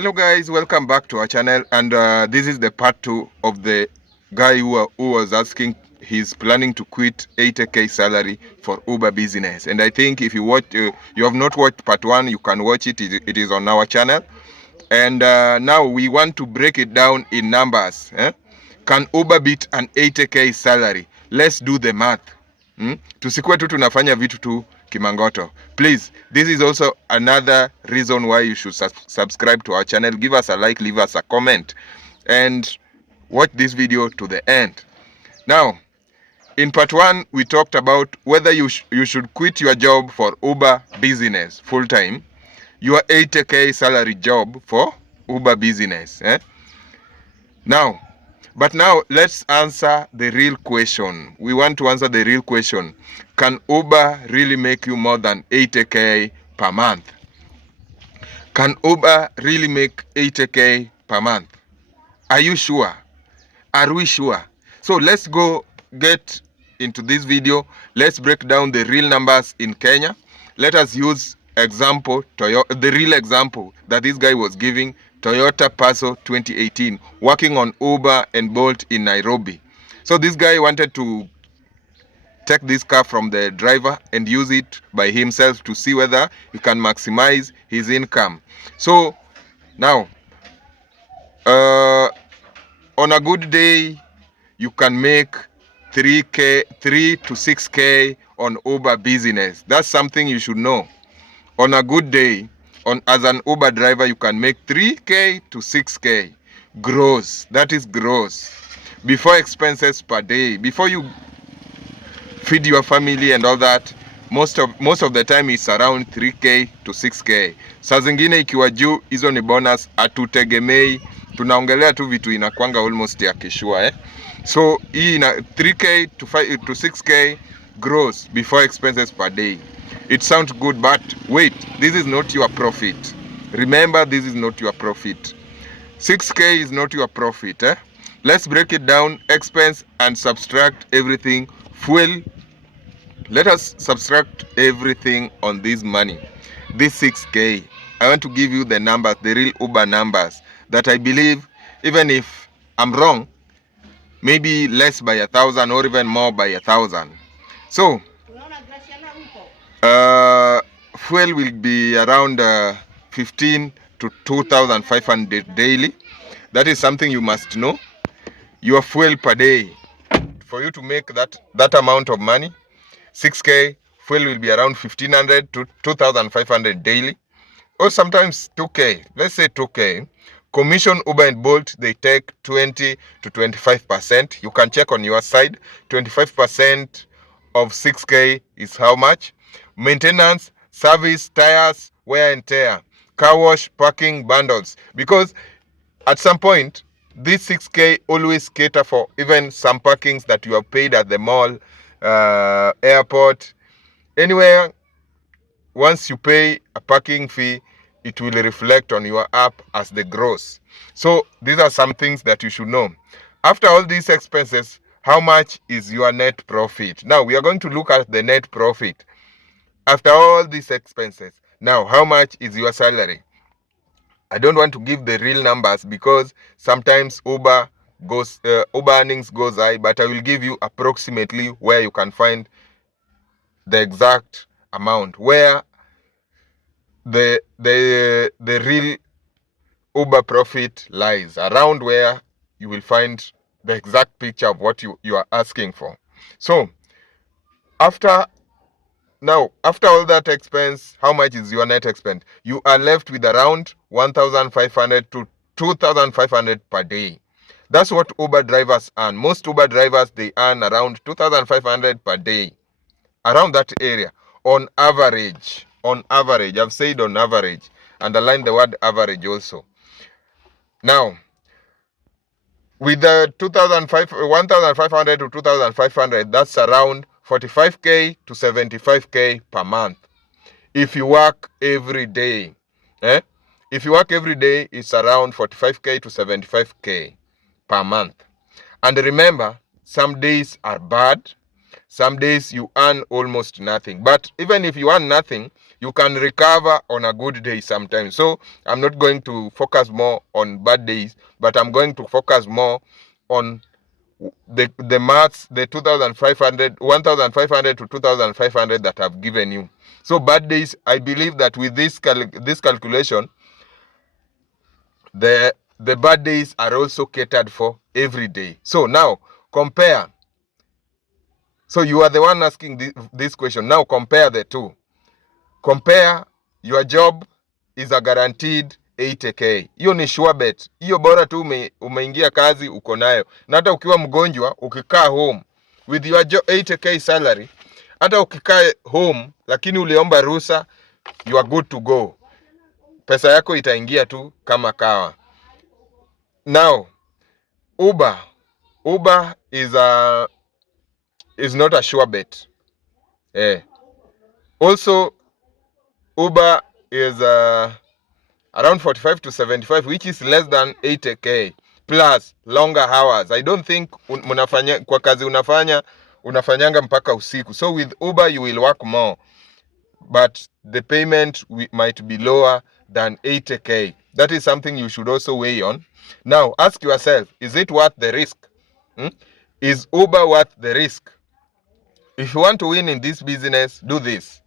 Hello guys, welcome back to our channel, and this is the part 2 of the guy who was asking he's planning to quit 80k salary for Uber business. And I think if you you have not watched part 1, you can watch it. It is on our channel. And now we want to break it down in numbers. Can Uber beat an 80k salary? Let's do the math. Tusikuwe tu tunafanya vitu tu kimangoto. Please, this is also another reason why you should subscribe to our channel. Give us a like, leave us a comment, and watch this video to the end. Now, in part 1, we talked about whether you should quit your job for Uber business full time, your 80k salary job for Uber business. But now let's answer the real question. We want to answer the real question. Can Uber really make you more than 80k per month? Can Uber really make 80k per month? Are you sure? Are we sure? So let's go get into this video. Let's break down the real numbers in Kenya. Let us use example, the real example that this guy was giving, Toyota Passo 2018, working on Uber and Bolt in Nairobi. So this guy wanted to take this car from the driver and use it by himself to see whether he can maximize his income. So now, on a good day, you can make 3 to 6k on Uber business. That's something you should know. On a good day, as an Uber driver, you can make 3k to 6k gross. That is gross. Before expenses per day, before you feed your family and all that, most of the time it's around 3k to 6k. Saa zingine ikiwa juu, hizo ni bonus, atutegemei. Tunaongelea tu vitu inakwanga almost ya kishua. So hii ina 3k to 6k gross before expenses per day. It sounds good, but wait, this is not your profit. Remember, this is not your profit. 6k is not your profit. Let's break it down, expense and subtract everything. Fuel, let us subtract everything on this money. This 6k, I want to give you the numbers, the real Uber numbers, that I believe, even if I'm wrong, maybe less by 1,000 or even more by 1,000. So, fuel will be around 15 to 2,500 daily. That is something you must know. Your fuel per day, for you to make that amount of money, 6k, fuel will be around 1,500 to 2,500 daily, or sometimes 2k. Let's say 2k. Commission, Uber and Bolt, they take 20 to 25%. You can check on your side. 25% of 6k is how much? Maintenance, service, tires, wear and tear, car wash, parking, bundles. Because at some point, this 6k always cater for even some parkings that you have paid at the mall, airport, anywhere. Once you pay a parking fee, it will reflect on your app as the gross. So these are some things that you should know. After all these expenses, how much is your net profit? Now we are going to look at the net profit. After all these expenses, now how much is your salary? I don't want to give the real numbers because sometimes Uber earnings goes high, but I will give you approximately where you can find the exact amount, where the real Uber profit lies, around where you will find the exact picture of what you are asking for. So after all that expense, how much is your net expense? You are left with around 1,500 to 2,500 per day. That's what Uber drivers earn. Most Uber drivers, they earn around 2,500 per day, around that area, on average. On average, I've said on average. Underline the word average also. Now, with the 1,500 to 2,500, that's around 45k to 75k per month. If you work every day, if you work every day, it's around 45k to 75k per month. And remember, some days are bad, some days you earn almost nothing. But even if you earn nothing, you can recover on a good day sometimes. So I'm not going to focus more on bad days, but I'm going to focus more on the maths, the 1,500 to 2,500 that I've given you. So bad days, I believe that with this calculation, the bad days are also catered for every day. So now compare. So you are the one asking this question. Now compare the two. Compare your job is a guaranteed 80k. Hiyo ni sure bet. Hiyo bora tu umeingia kazi uko nayo. Na hata ukiwa mgonjwa ukikaa home with your 80k salary, hata ukikaa home lakini uliomba ruhusa, you are good to go. Pesa yako itaingia tu kama kawa. Now Uber is not a sure bet. Also Uber is around 45 to 75, which is less than 80k plus longer hours. I don't think unafanya kwa kazi unafanyanga mpaka usiku. So with Uber you will work more, but the payment might be lower than 80k. That is something you should also weigh on. Now ask yourself, is it worth the risk? Is Uber worth the risk? If you want to win in this business, do this.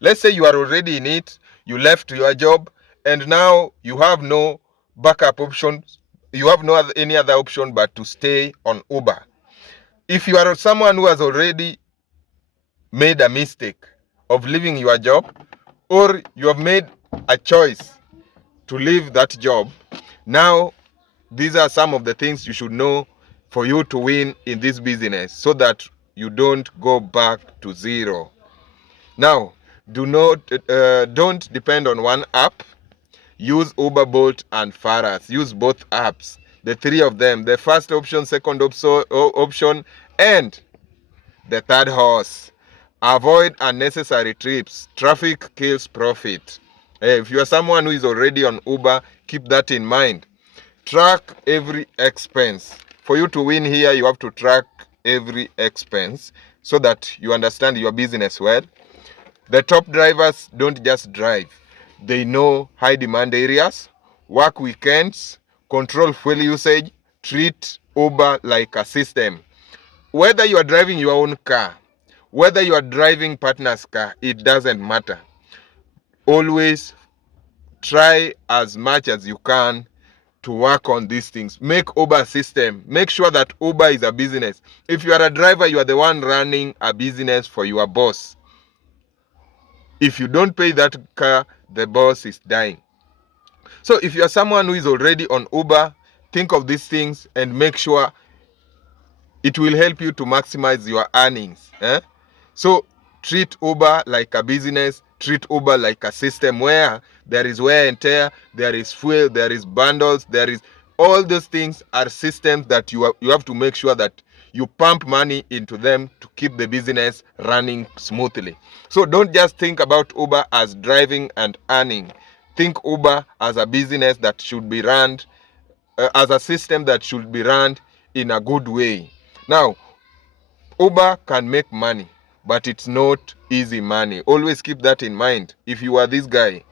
Let's say you are already in it, you left your job, and now you have no backup options. You have no any other option but to stay on Uber. If you are someone who has already made a mistake of leaving your job, or you have made a choice to leave that job, now these are some of the things you should know for you to win in this business, so that you don't go back to zero. Now, don't depend on one app. Use Uber, Bolt, and Faras. Use both apps. The three of them. The first option, second option, and the third horse. Avoid unnecessary trips. Traffic kills profit. If you are someone who is already on Uber, keep that in mind. Track every expense. For you to win here, you have to track every expense so that you understand your business well. The top drivers don't just drive. They know high demand areas, work weekends, control fuel usage, treat Uber like a system. Whether you are driving your own car, whether you are driving partner's car, it doesn't matter. Always try as much as you can to work on these things. Make Uber a system. Make sure that Uber is a business. If you are a driver, you are the one running a business for your boss. If you don't pay that car, the boss is dying. So if you are someone who is already on Uber, think of these things and make sure it will help you to maximize your earnings. So treat Uber like a business, treat Uber like a system where there is wear and tear, there is fuel, there is bundles, there is all those things are systems that you have to make sure that you pump money into them to keep the business running smoothly. So don't just think about Uber as driving and earning. Think Uber as a business that should be run, as a system that should be run in a good way. Now, Uber can make money, but it's not easy money. Always keep that in mind. If you are this guy,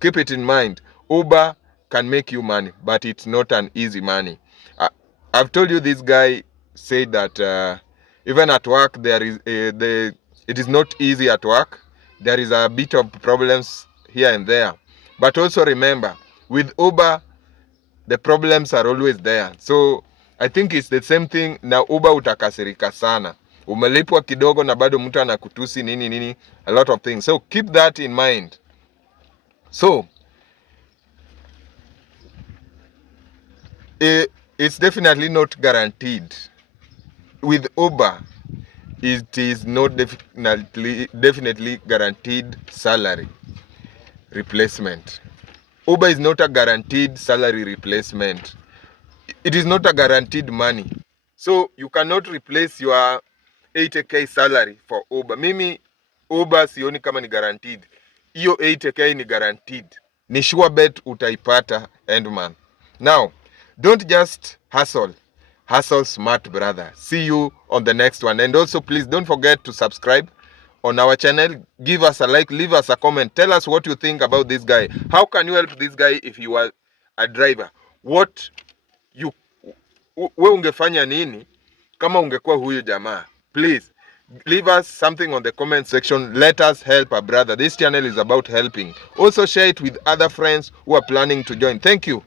keep it in mind. Uber can make you money, but it's not an easy money. I've told you this guy said that even at work there is it is not easy at work. There is a bit of problems here and there. But also remember, with Uber, the problems are always there. So I think it's the same thing na Uber. Utakasirika sana, umelipwa kidogo na bado mtu anakutusi nini, a lot of things. So keep that in mind. So it's definitely not guaranteed. With Uber, it is not definitely guaranteed salary replacement. Uber is not a guaranteed salary replacement. It is not a guaranteed money. So you cannot replace your 80k salary for Uber. Mimi Uber sioni kama ni guaranteed. Hiyo 80k ni guaranteed. Ni sure bet utaipata end month. Now, don't just hustle. Hustle smart, brother. See you on the next one. And also, please don't forget to subscribe on our channel. Give us a like, leave us a comment. Tell us what you think about this guy. How can you help this guy if you are a driver? What you we ungefanya nini kama ungekuwa huyu jamaa? Please leave us something on the comment section. Let us help a brother. This channel is about helping. Also share it with other friends who are planning to join. Thank you.